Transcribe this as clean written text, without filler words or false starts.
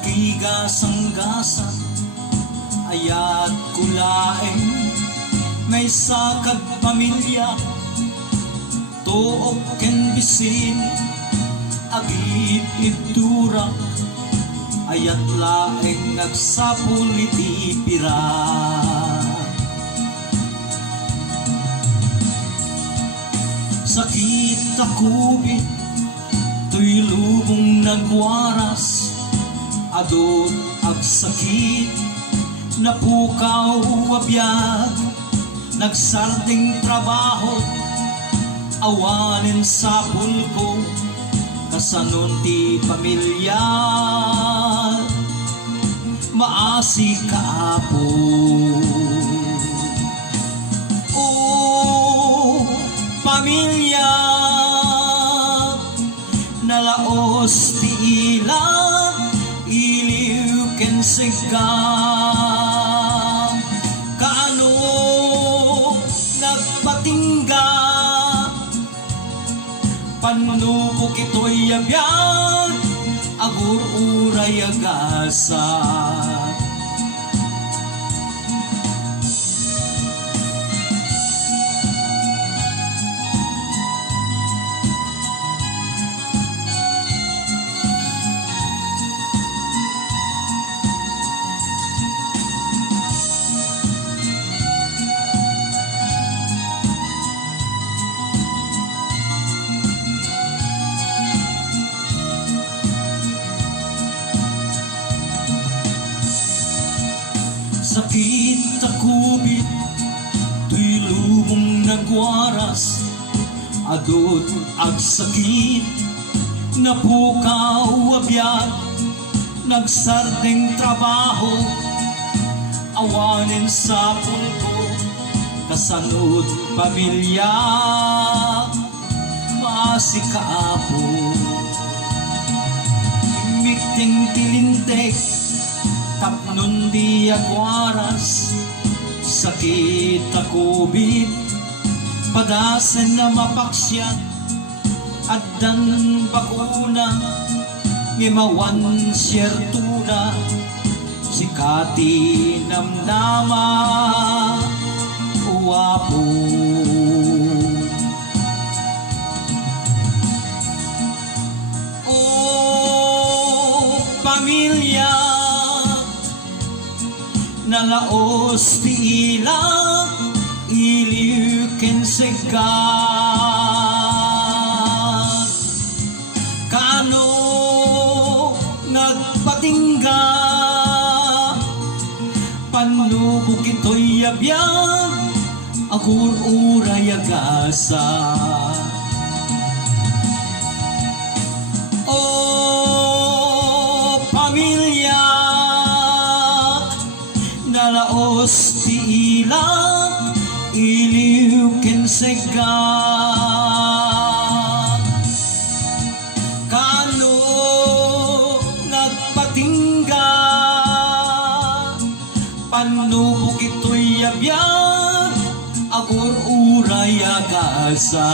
Pakigasang-gasan ayat kulaeng may sakag pamilya tuok ken bisin agit idura ayat laeng nagsapul iti pira. Sakit takubit tuy lubong nagwaras adot agsakit napukaw abiyag nagsarding trabaho awanin sa pulko kasanon ti pamilya maasi kaapo. O pamilya nalaos ti ilang iliw ken sega kaano nagpatingga panubok ito'y abyan agur uray agasat. Sakit takubit tuy lubong nagwaras adot agsakit napukaw abiyag nagsardeng trabaho awanin sa pulko kasanod pamilya maasi kaapo. Imikting tilintek tapnon di agwaras sakit takubit padasen na mapaksyat addan bakuna ngimawan siyertuna sikati namnama uwapo. O pamilya nalaos ti ilang iliw ken sega kaano nagpatingga panubok ito'y abyan agur uray agasa. O pamilya nalaos ti ilang iliw ken sega kaano nagpatingga panubok ito'y abyan agur uray agasa.